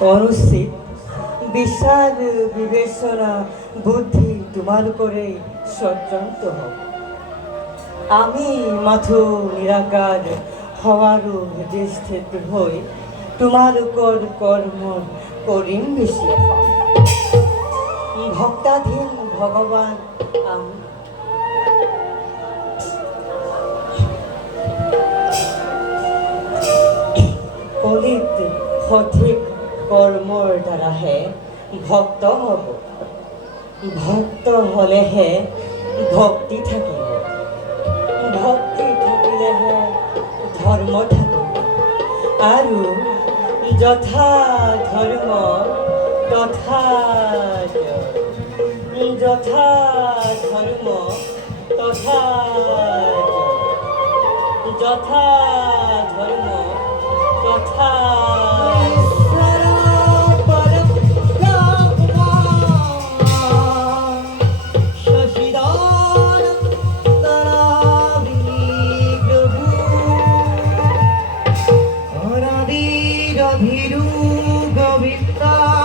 অনুচিত বিশাল বিবেচনা বুদ্ধি তোমার করে সজ্জান্ত হব। আমি মাথো নিরাকার হওয়ারও দেশস্থিত হই তোমার কর কর্ম করিম বেশি ভক্তাধীন ভগবান আমি। কলিত সঠিক কৰ্মৰ দ্বাৰাহে ভক্ত হ'ব। ভক্ত হ'লেহে ভক্তি থাকিব, ভক্তি থাকিলেহে ধৰ্ম থাকিব, আৰু যথা ধৰ্ম তথা জয়, যথা ধৰ্ম তথা জয়, যথা ধৰ্ম তথা Govinda